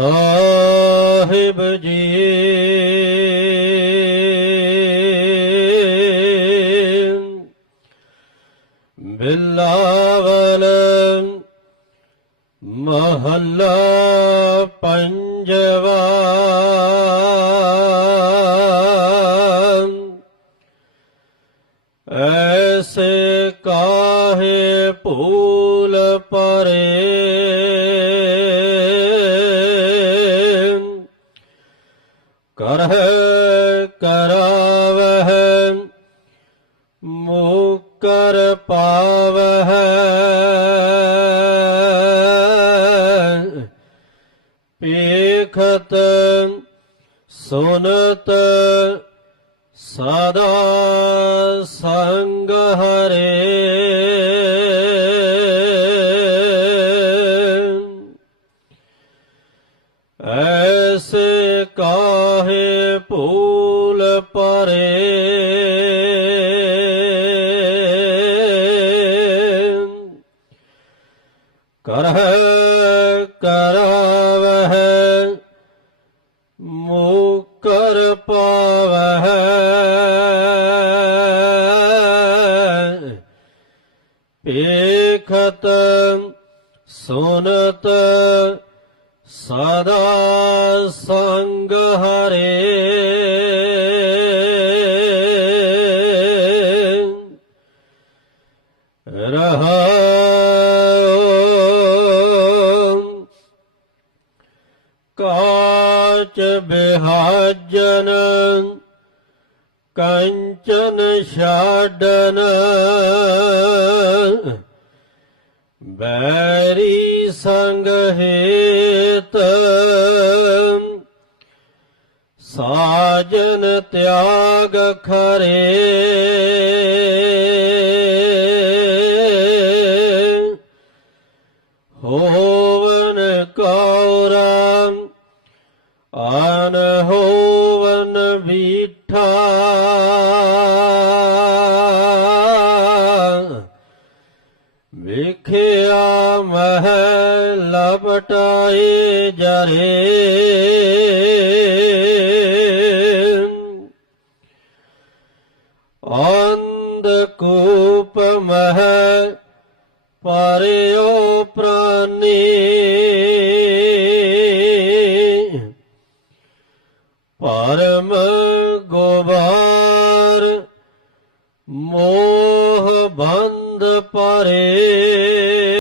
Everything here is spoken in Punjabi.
ਸਾਹਿਬ ਜੀ। ਬਿਲਾਵਲ ਮਹੱਲਾ ਪੰਜਵਾ। ਐਸੇ ਕਾਹੇ ਭੂਲ ਪਰੇ ਕਰਹਿ ਕਰਾਵਹਿ ਮੂਕਰ ਪਾਵਹਿ। ਪੇਖਤ ਸੁਨਤ ਸਦਾ ਸੰਗ ਹਰੇ। ਕਾਹੇ ਭੂਲ ਪਰੇ? ਕਰਹਿ ਕਰਾਵਹਿ ਮੂਕਰ ਪਾਵਹਿ। ਪੇਖਤ ਸੁਨਤ ਸਦਾ ਸੰਗ ਹਰੇ। ਰਹਾ ਕਾਚ ਬਿਹਾਜਨ ਕੰਚਨ ਛਾਡਨ। ਬੈਰੀ ਸੰਗ ਹੇਤ ਸਾਜਨ ਤਿਆਗ ਖਰੇ। ਹੋਵਨ ਕੌਰਾ ਆਨ ਹੋਵਨ ਬੀਠਾ ਵੇਖਿਆ ਮਹਿ ਜਰੇ। ਅੰਧ ਕੂਪ ਮਹਿ ਪਰਿਓ ਪ੍ਰਾਨੀ। ਪਰਮ ਗੋਬਾਰ ਮੋਹ ਬੰਦ ਪਰੇ।